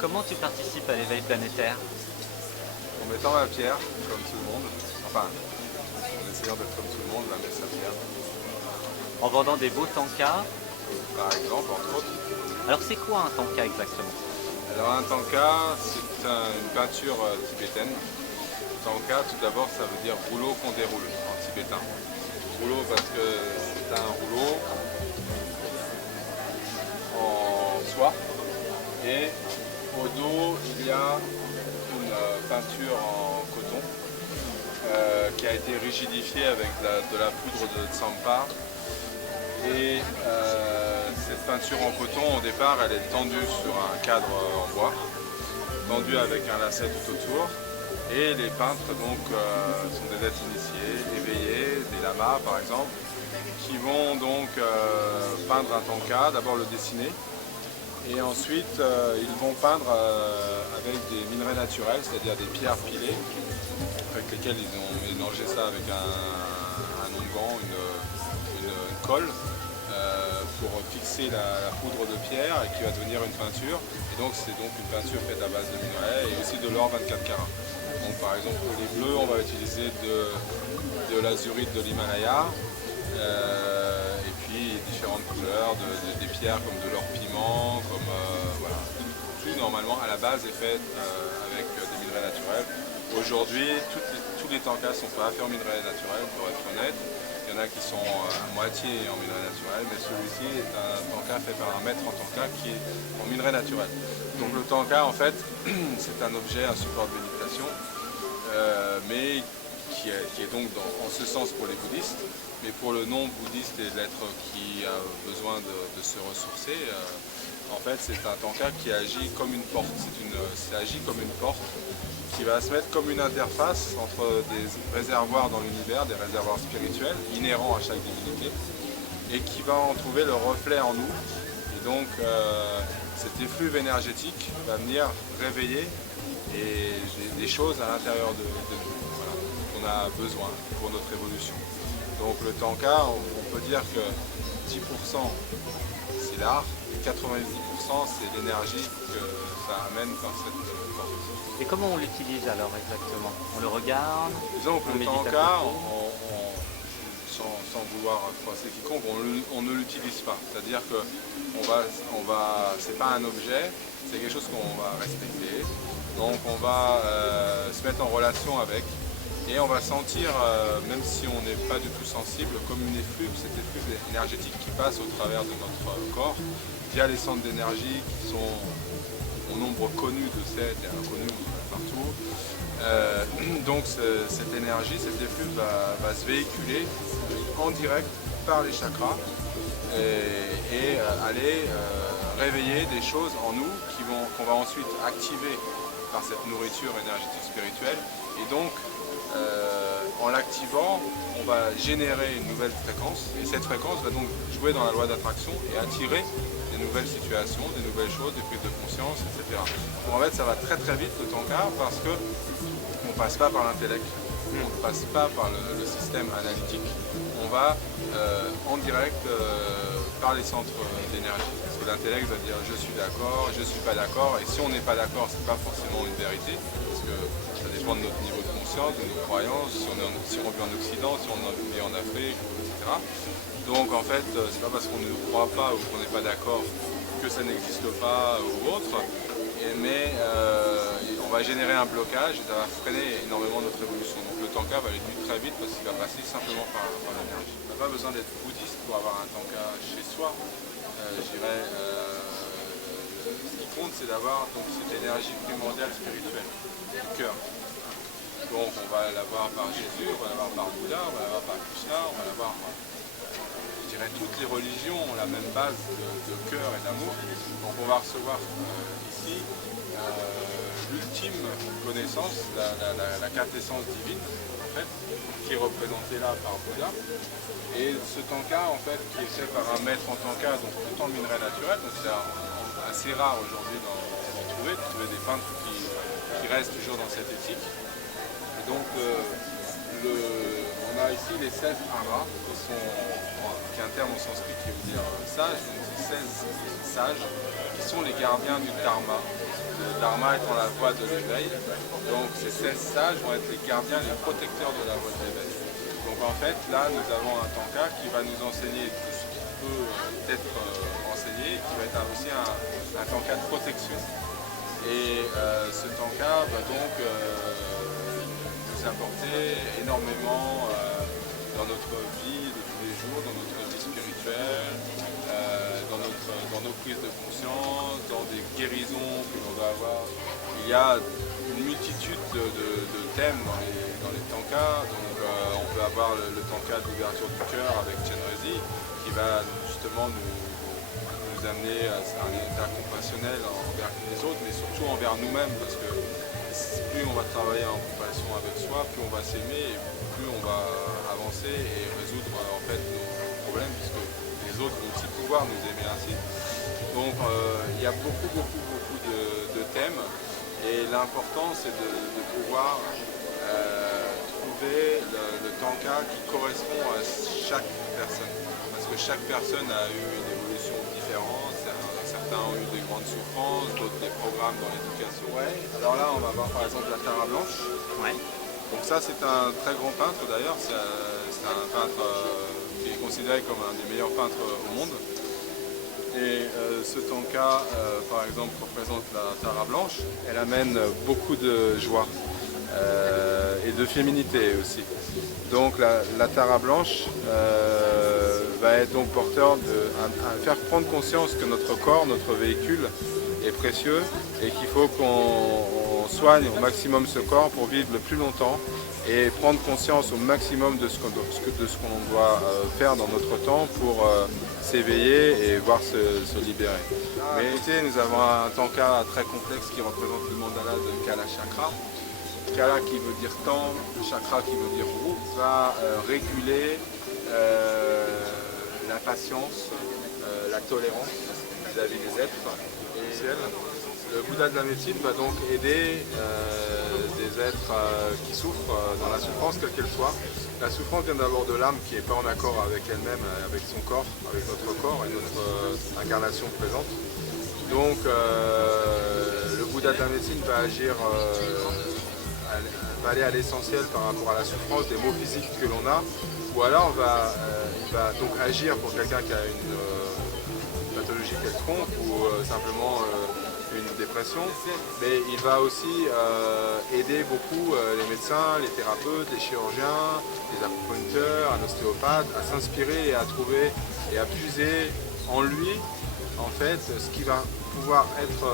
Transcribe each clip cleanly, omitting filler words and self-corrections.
Comment tu participes à l'éveil planétaire? En mettant ma pierre, comme tout le monde, enfin, en essayant d'être comme tout le monde, la mettre sa pierre, En vendant des beaux tankas. par exemple, entre autres. Alors c'est quoi un tanka exactement? Alors un tanka, c'est une peinture tibétaine. Tanka, tout d'abord, ça veut dire rouleau qu'on déroule en tibétain. Rouleau parce que c'est un rouleau en soie et au dos, il y a une peinture en coton qui a été rigidifiée avec de la poudre de Tsampa. Et cette peinture en coton, au départ, elle est tendue sur un cadre en bois, tendue avec un lacet tout autour. Et les peintres donc sont des êtres initiés, éveillés, des lamas par exemple, qui vont donc peindre un tanka, d'abord le dessiner, et ensuite ils vont peindre avec des minerais naturels, c'est-à-dire des pierres pilées, avec lesquelles ils ont mélangé ça avec un onguent, une colle, pour fixer la poudre de pierre et qui va devenir une peinture. Et donc c'est donc une peinture faite à base de minerais et aussi de l'or 24 carats. Donc par exemple pour les bleus, on va utiliser de l'azurite de l'Himalaya, et puis différentes couleurs, des pierres comme de l'or piment, comme voilà. Tout normalement à la base est fait avec des minerais naturels. Aujourd'hui, tous les tankas sont pas faits en minerais naturels, pour être honnête. Il y en a qui sont à moitié en minerais naturels, mais celui-ci est un tanka fait par un maître en tanka qui est en minerais naturels. Donc le tanka, en fait, c'est un objet, un support de méditation, mais qui est donc en ce sens pour les bouddhistes, mais pour le non-bouddhiste et l'être qui a besoin de se ressourcer, en fait c'est un tanka qui agit comme une porte, ça agit comme une porte qui va se mettre comme une interface entre des réservoirs dans l'univers, des réservoirs spirituels inhérents à chaque divinité, et qui va en trouver le reflet en nous. Et donc cet effluve énergétique va venir réveiller des choses à l'intérieur de nous, voilà, qu'on a besoin pour notre évolution. Donc le tanka, on peut dire que 10% c'est l'art et 90% c'est l'énergie que ça amène par cette porte. Et comment on l'utilise alors exactement? On le regarde? Donc On le médite à tanka, côté? sans vouloir froisser quiconque, on ne l'utilise pas. C'est-à-dire que c'est pas un objet, c'est quelque chose qu'on va respecter. Donc on va se mettre en relation avec et on va sentir, même si on n'est pas du tout sensible, comme une effluve, cet effluve énergétique qui passe au travers de notre corps via les centres d'énergie qui sont au nombre connu de 7 et inconnu partout. Donc cette énergie, cet effluve va se véhiculer en direct par les chakras et aller réveiller des choses en nous qu'on va ensuite activer par cette nourriture énergétique spirituelle. Et donc en l'activant, on va générer une nouvelle fréquence et cette fréquence va donc jouer dans la loi d'attraction et attirer des nouvelles situations, des nouvelles choses, des prises de conscience, etc. Donc en fait ça va très très vite le tanka parce que on ne passe pas par l'intellect, on ne passe pas par le système analytique, on va en direct par les centres d'énergie. Parce que l'intellect va dire je suis d'accord, je ne suis pas d'accord, et si on n'est pas d'accord, ce n'est pas forcément une vérité, parce que ça dépend de notre niveau de conscience, de nos croyances, si on vit en Occident, si on vit en Afrique, etc. Donc en fait, c'est pas parce qu'on ne croit pas ou qu'on n'est pas d'accord que ça n'existe pas ou autre, mais on va générer un blocage et ça va freiner énormément notre évolution. Donc le tanka va aller très vite parce qu'il va passer simplement par l'énergie. On n'a pas besoin d'être bouddhiste pour avoir un tanka chez soi. Je dirais, ce qui compte, c'est d'avoir donc cette énergie primordiale spirituelle du cœur. Donc on va l'avoir par Jésus, on va l'avoir par Bouddha, on va l'avoir par Krishna, on va l'avoir par, je dirais, toutes les religions ont la même base de cœur et d'amour. Donc on va recevoir ici l'ultime connaissance, la quintessence divine, en fait, qui est représentée là par Bouddha. Et ce tanka, en fait, qui est fait par un maître en tanka, donc tout en minerai naturel, donc c'est assez rare aujourd'hui d'en trouver des peintres qui restent toujours dans cette éthique. Et donc le on a ici les 16 aras, qui est un terme en sanskrit qui veut dire sage, donc 16 sages qui sont les gardiens du dharma. Le dharma étant la voie de l'éveil, donc ces 16 sages vont être les gardiens, les protecteurs de la voie de l'éveil. Donc en fait, là, nous avons un tanka qui va nous enseigner tout ce qui peut être enseigné, qui va être aussi un tanka de protection. Et ce tanka va donc nous apporter énormément dans notre vie de tous les jours, dans notre vie spirituelle, dans nos prises de conscience, dans des guérisons que l'on va avoir. Il y a une multitude de thèmes dans les tankas. Donc on peut avoir le tanka d'ouverture du cœur avec Chenrezig qui va justement nous amener à un état compassionnel envers les autres, mais surtout envers nous-mêmes, parce que plus on va travailler en compassion avec soi, plus on va s'aimer et plus on va avancer et résoudre en fait nos problèmes, puisque les autres vont aussi pouvoir nous aimer ainsi. Donc il y a beaucoup de thèmes, et l'important c'est de pouvoir trouver le tanka qui correspond à chaque personne, parce que chaque personne a eu une évolution différente. Certains ont eu des grandes souffrances, d'autres des programmes dans l'éducation. Ouais. Alors là on va voir par exemple la Tara Blanche. Ouais. Donc ça c'est un très grand peintre d'ailleurs, c'est un peintre qui est considéré comme un des meilleurs peintres au monde. Et ce tanka par exemple représente la Tara Blanche. Elle amène beaucoup de joie et de féminité aussi. Donc la Tara Blanche va être donc porteur à faire prendre conscience que notre corps, notre véhicule est précieux et qu'il faut qu'on soigne au maximum ce corps pour vivre le plus longtemps et prendre conscience au maximum de ce qu'on doit faire dans notre temps pour s'éveiller et voir se libérer. Mais écoutez, nous avons un tanka très complexe qui représente le mandala de Kala Chakra. Kala qui veut dire temps, chakra qui veut dire roue, va réguler la patience, la tolérance vis-à-vis des êtres et ciel. Le Bouddha de la médecine va donc aider des êtres qui souffrent dans la souffrance quelle qu'elle soit. La souffrance vient d'abord de l'âme qui n'est pas en accord avec elle-même, avec son corps, avec notre corps et notre incarnation présente. Donc le Bouddha de la médecine va agir, va aller à l'essentiel par rapport à la souffrance des maux physiques que l'on a, ou alors il va donc agir pour quelqu'un qui a une pathologie quelconque ou simplement une dépression, mais il va aussi aider beaucoup les médecins, les thérapeutes, les chirurgiens, les acupuncteurs, un ostéopathe à s'inspirer et à trouver et à puiser en lui en fait ce qui va pouvoir être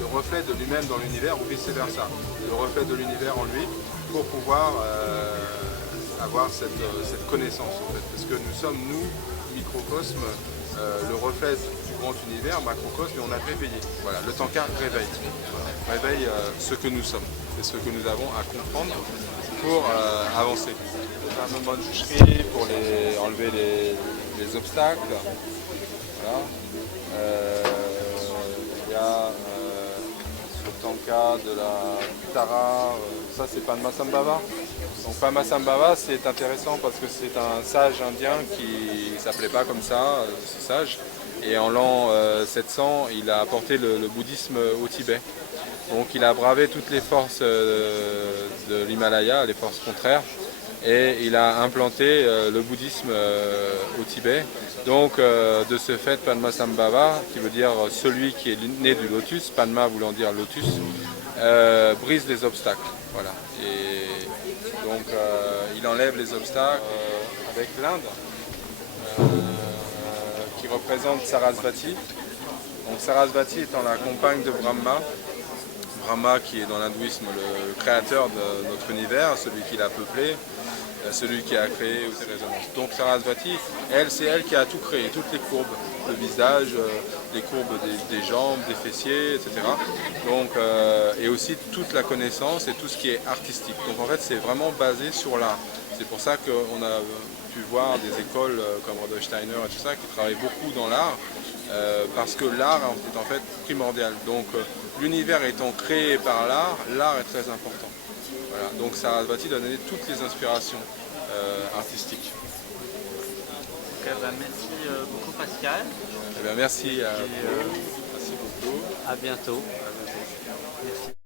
le reflet de lui-même dans l'univers ou vice versa, le reflet de l'univers en lui pour pouvoir avoir cette connaissance en fait, parce que nous sommes nous, microcosme, le reflet du grand univers, macrocosme, et on a réveillé. Voilà, le tanka réveille. Voilà, réveille ce que nous sommes et ce que nous avons à comprendre pour avancer. Un moment de jucherie pour enlever les obstacles. Voilà. Il y a le tanka de la Tara, ça c'est Padmasambhava. Donc Padmasambhava c'est intéressant parce que c'est un sage indien qui ne s'appelait pas comme ça, ce sage. Et en l'an 700, il a apporté le bouddhisme au Tibet. Donc il a bravé toutes les forces de l'Himalaya, les forces contraires, et il a implanté le bouddhisme au Tibet. Donc de ce fait, Padmasambhava, qui veut dire celui qui est né du lotus, Padma voulant dire lotus, brise les obstacles. Voilà. Et donc il enlève les obstacles avec l'Inde, qui représente Sarasvati. Donc Sarasvati étant la compagne de Brahma. Brahma qui est dans l'hindouisme le créateur de notre univers, celui qui l'a peuplé, celui qui a créé ces résonances. Donc Sarasvati, c'est elle qui a tout créé, toutes les courbes, le visage, les courbes des jambes, des fessiers, etc. Donc, et aussi toute la connaissance et tout ce qui est artistique. Donc en fait c'est vraiment basé sur l'art. C'est pour ça qu'on a pu voir des écoles comme Rudolf Steiner et tout ça qui travaillent beaucoup dans l'art, parce que l'art est en fait primordial. Donc l'univers étant créé par l'art est très important. Voilà, donc ça va-t-il donner toutes les inspirations artistiques. Donc, bah, merci beaucoup Pascal. Eh bien, merci à Et, vous, merci beaucoup. à bientôt. À bientôt. Merci.